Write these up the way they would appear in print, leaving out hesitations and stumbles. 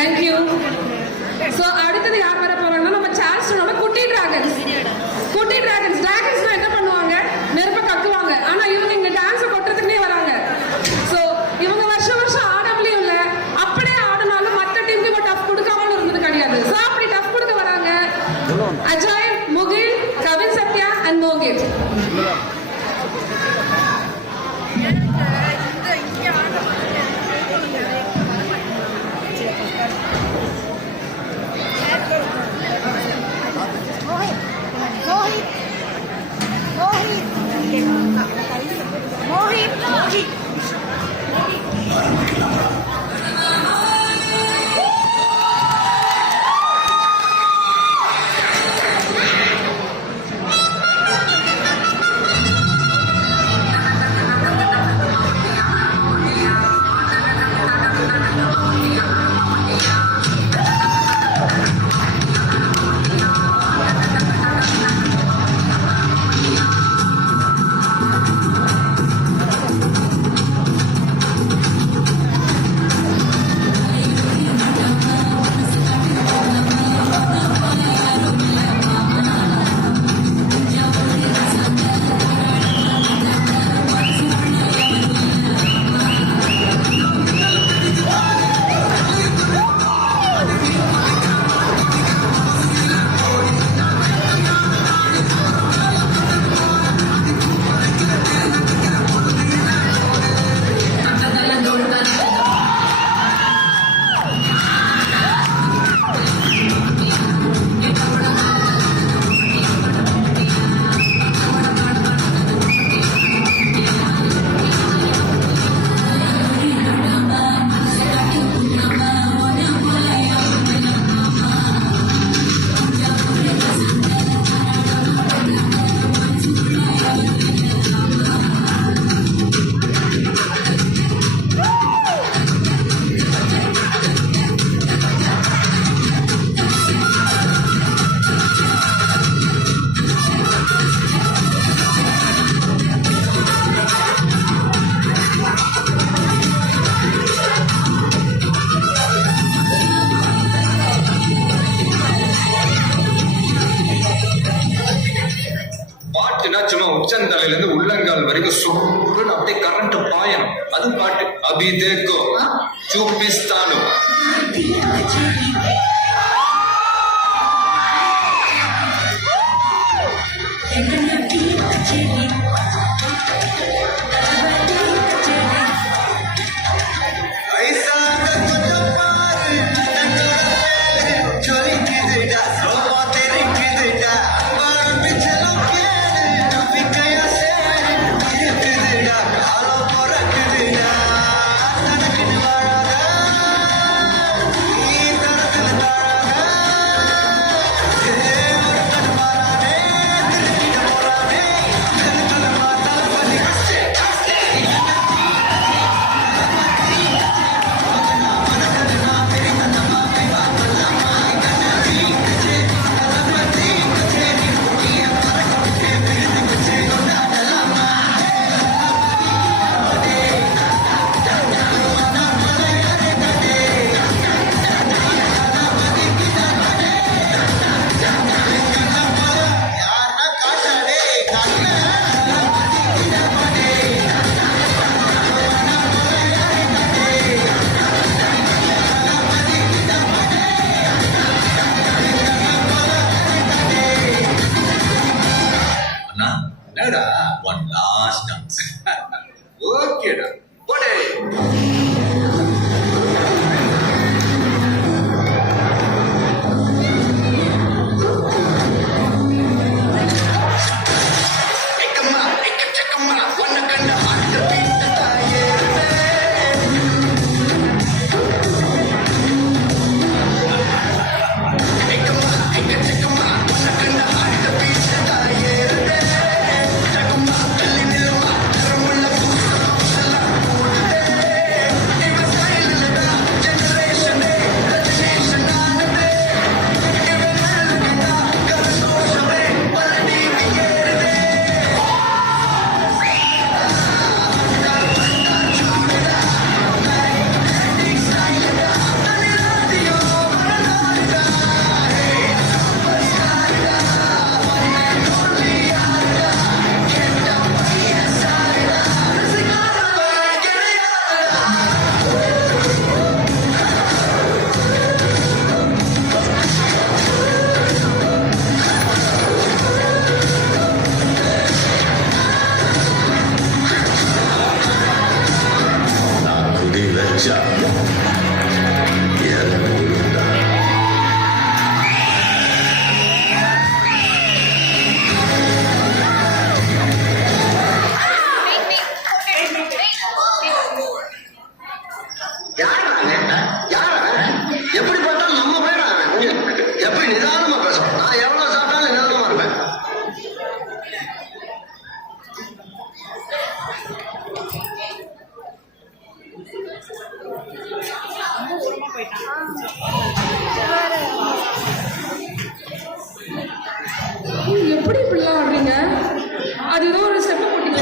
Thank you. So அடுத்தது யார் வர போறாங்கன்னா நம்ம சார்ல்ஸ்டனோட குட்டி டிராகன்ஸ். குட்டி டிராகன்ஸ் என்ன பண்ணுவாங்க, நெருப்ப கக்குவாங்க. ஆனா இவங்க இங்க டான்ஸ் கொட்டுறதுக்குனே வராங்க. ஸோ இவங்க வருஷம் வருஷம் ஆடவிலையும் இல்ல, அப்படியே ஆடினாலும் மற்ற டீமுக்கு டஃப் கொடுக்காமலும் இருந்தது கிடையாது. ஸோ அப்படி டஃப் கொடுக்க வராங்க அஜய், முகில், கவின் சத்யா அண்ட் மோகித். சும்மா உச்சந்தலையில இருந்து உள்ளங்கால் வரைக்கும் சுருன்னு அப்படியே கரண்ட் பாயணும். அது பாட்டு அபி தேக்கோ சூப்பிஸ்தானு. வச்சா எனக்கு தான். எப்படி பார்த்தாலும் நம்ம பையன் எப்படி நிதானமா பேசுறோம். நான் எவ்வளவு சாப்பிட்டாலும் நிதானமா இருப்பேன். எப்படி இப்படிலாம் ஆடுறீங்க? அது ஏதோ ஒரு ஸ்டெப் போட்டீங்க.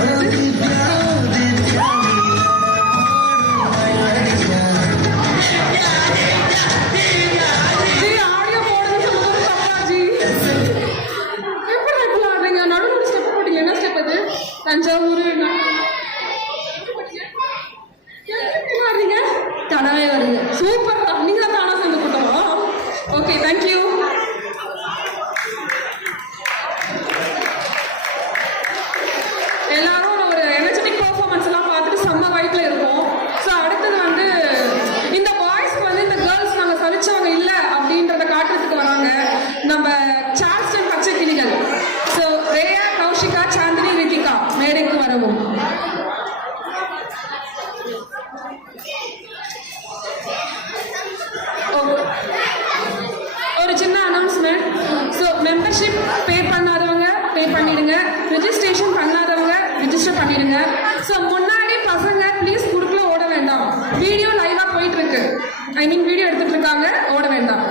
தஞ்சாவூர் தடவை வருது. சூப்பர். நீங்க தான் தானா சேர்ந்து கூட்டோம். Okay, thank you. எல்லாரும் ஒரு எனர்ஜெட்டிக் பெர்ஃபார்மன்ஸ் எல்லாம் பார்த்துட்டு செம்ம வைப்ல இருக்கும். ஸோ அடுத்தது வந்து இந்த பாய்ஸ்க்கு வந்து இந்த கேர்ள்ஸ் நாங்கள் சலிச்சவங்க இல்லை அப்படின்றத காட்டுறதுக்கு வராங்க நம்ம சார்ல்ஸ்டன் பச்சை கிளிகள். ஸோ ரேயா, கௌஷிகா, சாந்தினி, ரித்திகா மேடைக்கு வரவும். ஒரு சின்ன அனௌன்ஸ்மெண்ட். ஸோ மெம்பர்ஷிப் பே பண்ணாதவங்க பே பண்ணிடுங்க. ரெஜிஸ்ட்ரேஷன் பண்ணாதவங்க ரிஜிஸ்டர் பண்ணிடுங்க. ஸோ முன்னாடி பசங்க ப்ளீஸ் குறுக்குல ஓட வேண்டாம். வீடியோ லைவா போயிட்டு இருக்கு. ஐ மீன் வீடியோ எடுத்துட்டு இருக்காங்க, ஓட வேண்டாம்.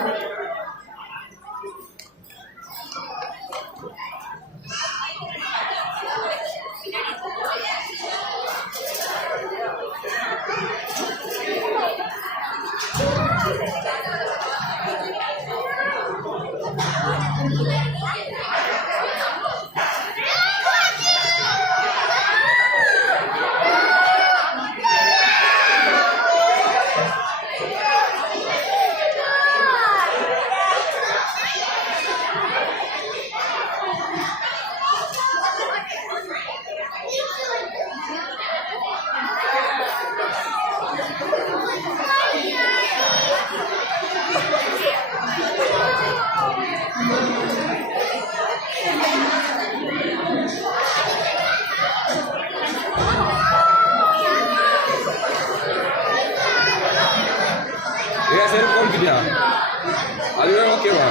ஏன் சரி போன்கிட்டியா? அதுவே ஓகேவா?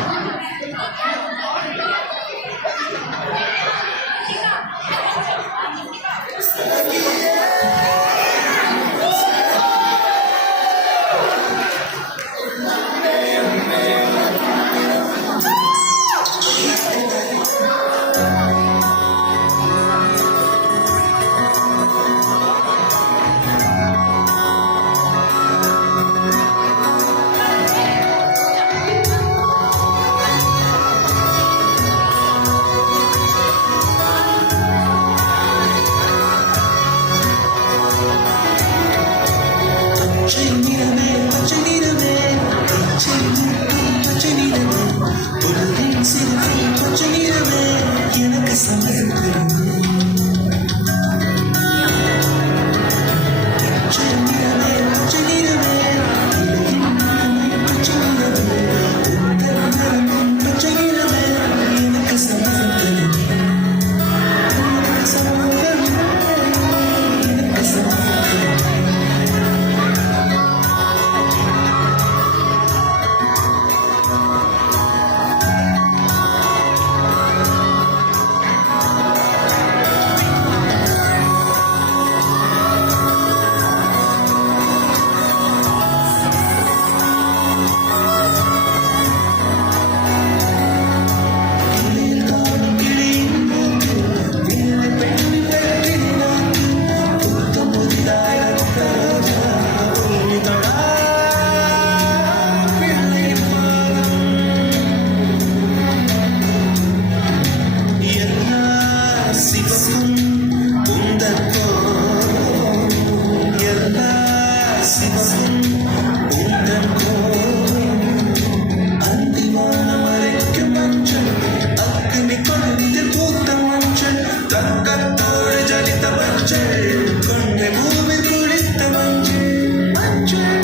தங்கத்தோடு ஜலித்த மஞ்சள் கொண்ட பூவில் குளித்த மஞ்சள் மஞ்சள்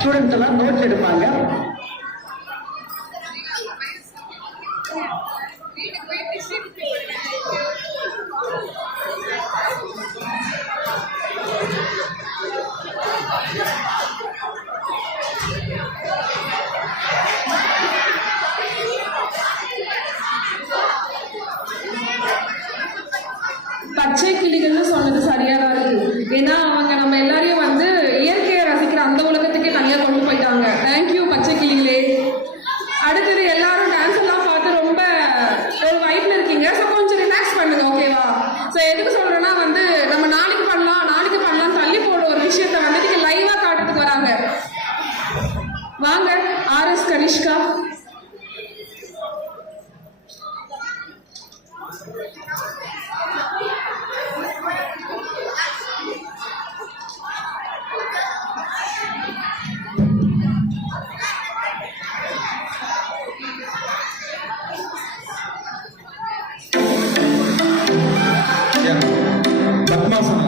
ஸ்டூடெண்ட்ஸ் எல்லாம் நோட்ஸ் எடுப்பாங்க. பச்சை கிளிகள்னு சொன்னது சரியா தான் இருக்கு. ஏன்னா அவங்க நம்ம எல்லாரையும் வந்து இயற்கையை ரசிக்கிற அந்த உலகத்துக்கே தனியா கொண்டு போயிட்டாங்க. தேங்க்யூ பச்சை கிளிகளே. அடுத்தது எல்லாரும் டான்ஸ் எல்லாம் பார்த்து ரொம்ப ஒரு வைப்ல இருக்கீங்க. ஸோ கொஞ்சம் ரிலாக்ஸ் பண்ணுங்க, ஓகேவா? ஸோ எதுக்கு சொல்றேன்னா வந்து நம்ம நாளைக்கு பண்ணலாம் தள்ளி போடுற ஒரு விஷயத்த வந்து நீங்க லைவா காட்டுறதுக்கு வராங்க. வாங்க RS கனிஷ்கா. பத்மாசனம்.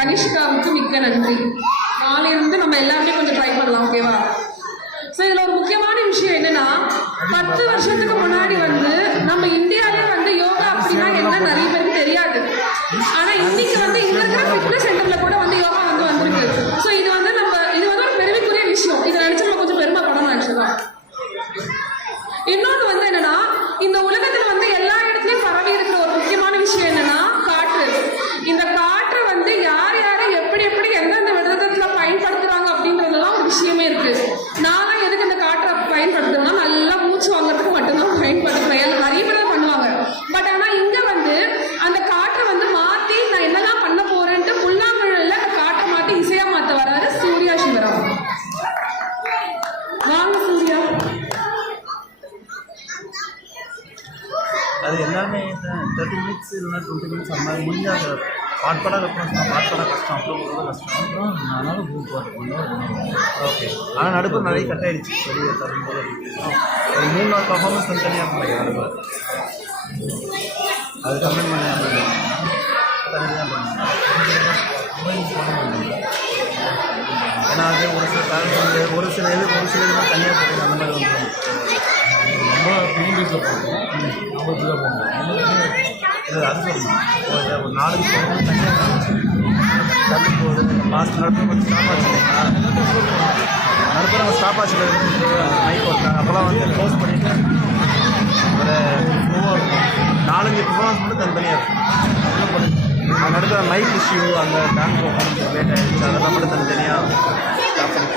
கனிஷ்காவுக்கு மிக்க நன்றி. நாளையிலிருந்து நம்ம எல்லாருமே கொஞ்சம் ட்ரை பண்ணலாம், ஓகேவா? ஸோ இதில் ஒரு முக்கியமான விஷயம் என்னன்னா, 10 வருஷத்துக்கு முன்னாடி வந்து நம்ம இந்தியாவிலே வந்து யோகா அப்படின்னா என்ன நிறைய பேருக்கு தெரியாது. ஆனா இன்னைக்கு வந்து இங்க இருக்கிற ஃபிட்னஸ் சென்டர்ல கூட வந்து யோகா வந்து வந்திருக்கு. ஸோ இது வந்து ஒரு பெருமைக்குரிய விஷயம். இதை நினைச்சு நம்ம கொஞ்சம் பெருமைப்படணும் ஆக்சுவலா. இன்னொன்று வந்து என்னன்னா, இந்த உலகத்துல வந்து எல்லா இடத்துலயும் பரவி இருக்கிற ஒரு முக்கியமான விஷயம் என்னன்னா காற்று. இந்த காற்றை வந்து யார் யாரை எப்படி எப்படி எந்தெந்த விதத்துல பயன்படுத்துறாங்க அப்படின்றதெல்லாம் ஒரு விஷயமே இருக்கு. நான் எதுக்கு இந்த காற்றை பயன்படுத்துறேன்னா, நல்லா மூச்சு வாங்குறதுக்கு மட்டும்தான் பயன்படுத்துறேன். நிறைய பேர் பண்ணுவாங்க. பட் ஆனா இங்க வந்து அந்த காற்றை வந்து மாத்தி நான் என்னெல்லாம் பண்ண போறேன்ட்டு புல்லாங்குழல்ல அந்த காற்றை மாத்தி இசையா மாத்த வராரு சூர்யா சிவராம். வாங்க சூர்யா. அது எல்லாமே 30 மினிட்ஸ் இல்லைனா 20 மினிட்ஸ் அந்த மாதிரி முடிஞ்சால் பாட்பாடாக கஷ்டம், பாட்பாடாக கஷ்டம், அப்புறம் கூட கஷ்டம். அப்புறம் அதனால குரூப் ஒர்க் பண்ணோம். ஓகே, ஆனால் நடுப்பு நிறைய கட் ஆகிடுச்சு. வெளியே தரும்போது ஒரு 3 நாள் பர்ஃபார்மன்ஸ் வந்து தனியாக பண்ணி நடுப்பு அது கம்ப்ளைண்ட் பண்ணி தனியாக பண்ணி. ஏன்னா அது ஒரு சில பேரண்ட்ஸ் வந்து ஒரு சில இதுலாம் தனியாக போடுறது அந்த மாதிரி வந்து ரொம்ப பெயிண்டிங்கில் போடுவோம். நம்ம இதில் போடுவோம். இது அது சொல்லணும். ஒரு 4 தனியாக தள்ளி போகுது. லாஸ்ட் நடுப்பு கொஞ்சம் ஸ்டாப் ஆச்சு இல்லைங்களா? நடுப்பு நம்ம ஸ்டாப் ஆச்சு மைக் போட்டாங்க. அப்போலாம் வந்து க்ளோஸ் பண்ணிவிட்டு ஒரு மூவாக இருக்கும். 4-5 பர்ஃபார்மன்ஸ் மட்டும் தனித்தனியாக இருக்கும். அது நடுக்கிற மைக் இஷ்யூ, அந்த பேங்க் பர்ஃபார்மன்ஸ் லேட் ஆகிடுச்சு. அதெல்லாம் மட்டும் தனித்தனியாக ஸ்டாப் பண்ணி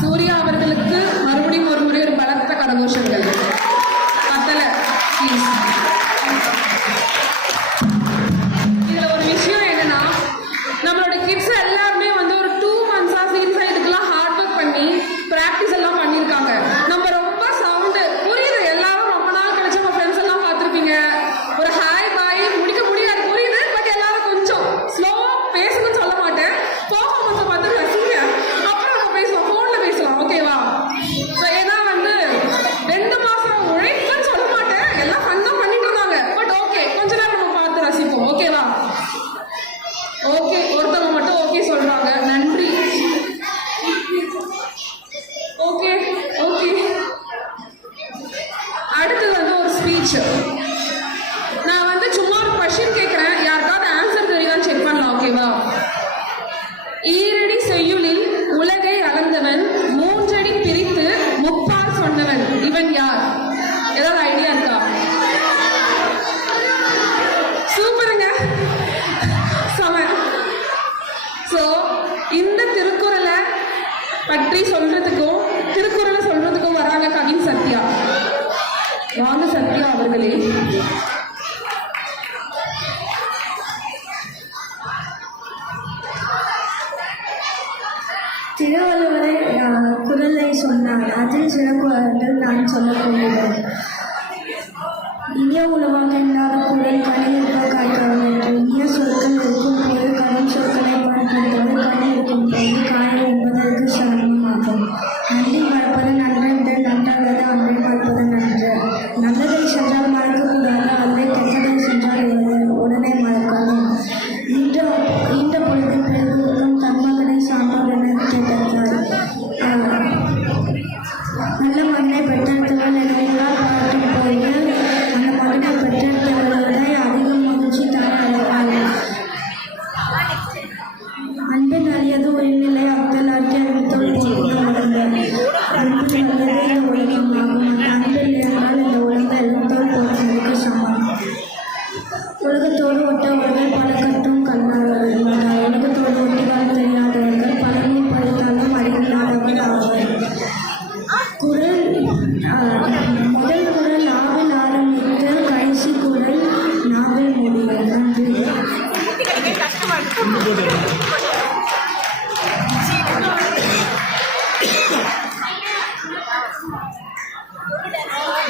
சூர்யா அவர்களுக்கு மறுபடியும் ஒரு முறை ஒரு பலத்த கரகோஷங்கள். கத்தல ப்ளீஸ். இதுல ஒரு விஷயம் என்னன்னா, நம்மளோட கிட்ஸ் எல்லாருமே வந்து ஒரு 2 months சீரியஸா இதுக்கெல்லாம் ஹார்ட் ஒர்க் பண்ணி பிராக்டிஸ் எல்லாம் பண்ணியிருக்காங்க. நம்ம ரொம்ப சவுண்டு புரியுது, எல்லாரும் ரொம்ப நாள் கழிச்சு நம்ம ஃப்ரெண்ட்ஸ் எல்லாம் பார்த்துருப்பீங்க. ஒரு ஹாய் பாய் முடிக்க முடியாது புரியுது, பட் எல்லாரும் கொஞ்சம் ஸ்லோவா பேசணும்னு சொல்ல மாட்டேன், பர்ஃபார்மன்ஸை பார்த்து ரசிங்க, அப்புறம் நம்ம பேசலாம், ஃபோன்ல பேசலாம், ஓகேவா? ஸோ ஏன்னா வந்து 2 மாசம் உழைப்புன்னு சொல்ல மாட்டேன், எல்லாம் ஃபன் தான் பண்ணிட்டு இருந்தாங்க, பட் ஓகே கொஞ்ச நேரம் நம்ம பார்த்து ரசிப்போம், ஓகேவா? ஓகே, ஒருத்தவங்க மட்டும் ஓகே சொல்றாங்க, நன்றி. Okay okay. அடுத்தது வந்து ஒரு ஸ்பீச். நான் வந்து சும்மா ஒரு கொஸ்டின் கேட்கிறேன், யாருக்காவது ஆன்சர் தெரியுதான்னு செக் பண்ணலாம், ஓகேவா? ஈரடி செய்யுளில் உலகை அளந்தவன், 3 அடி பிரித்து முப்பால் சொன்னவன், இவன் யார்? ஏதாவது ஐடியா இருக்கா? சூப்பருங்க, செம. ஸோ இந்த திருக்குறளை பற்றி சொல்றதுக்கும் திருக்குறளை சொல்றதுக்கும் வராங்க கவின் சத்யா. வாங்க சத்யா அவர்களே. திருவள்ளுவரை குறளை சொன்னார். அதில் சில குறள்கள் நான் சொல்லக்கூடியது. இனிய உணவாக இல்லாத குரல் கனி இருக்க காய்கவம் என்று. இனிய சொற்கள் இருக்கும் போது கடும் சொற்களை பயன்படுத்துவது கனி இருக்கும் போது காயம் என்பதற்கு சிரமமாகும். நன்றி மறப்பது நன்றென்று, நன்றல்லது அன்பை மறப்பது நன்று. நல்லதை சென்றால் மறக்கக்கூடாது, அல்லை கெட்டதை சென்றால் உடனே மறக்கணும். இந்த பொழுது பிறகுக்கும் தன்மகனை சான்றோர் என கேட்டார்கள். நல்ல மகனை பெற்றெடுத்தவள் என ஊரால் பாராட்டும் போது அந்த மகனை பெற்றெடுத்தவர்களை அதிகம் மகிழ்ச்சி தர அழைப்பார்கள். அன்பின் அறியது உயிர்நிலை அப்தல் அறிக்கை அறிவித்தோல் போகும் உடம்பு. அன்பின் அறியது இந்த உலகம் ஆகும். அந்த அன்பில் இருந்தால் இந்த உலகம் எழுத்தோல் போகிறதுக்கு சமம். உலகத்தோடு ஒட்டவர்கள் பல கட்டும் கல்லாதவர்கள். உலகத்தோடு ஒட்டிவாழ் தெரியாதவர்கள் பலனை படித்தாலும் அறிவில்லாதவர்கள் ஆவார். குறள் முதல் குறள் நாவில் ஆரம்பித்து கடைசி குறள் நாவில் முடியும். நன்றி.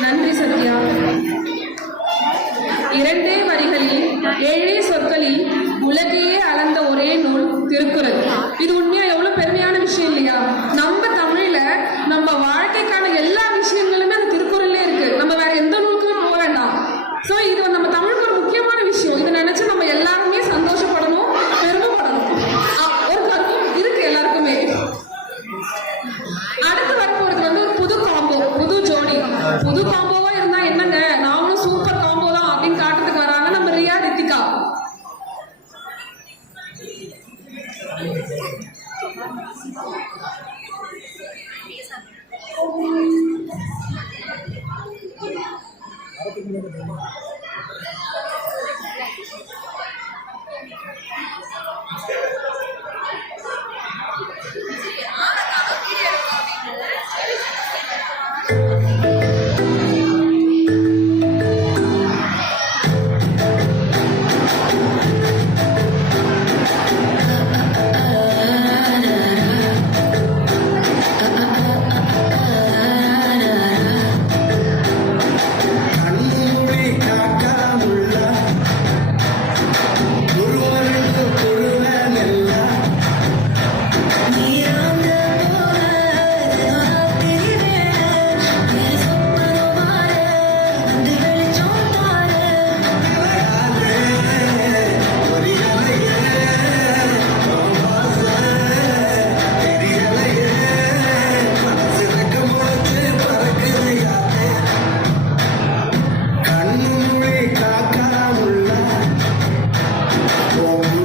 நன்றி சத்யா. 2 வரிகளில் 7 சொற்களில் உலகையே அளந்த ஒரே நூல் திருக்குறள். இது உண்மையா எவ்வளவு பெருமையான விஷயம் இல்லையா? நம்ம தமிழ்ல நம்ம வாழ்க்கைக்கான எல்லா விஷயங்களுமே அந்த திருக்குறள்லே இருக்கு. நம்ம வேற எந்த நூலுக்குமே போக வேண்டாம். ஸோ இது நம்ம தமிழுக்கு ஒரு முக்கியமான விஷயம். இதை நினைச்சு நம்ம எல்லாருமே சந்தோஷப்படணும், பெருமைப்படணும். ஒரு கருவும் இருக்கு எல்லாருக்குமே. அடுத்து வரப்போறது வந்து ஒரு புது காம்போ, புது ஜோடி. புது காம்போவா இருந்தா என்னங்க, நாமளும் சூப்பர் காம்போ தான் அப்படின்னு காட்டுறதுக்கு வராங்க நம்ம ரியா ரித்திகா. ஓம்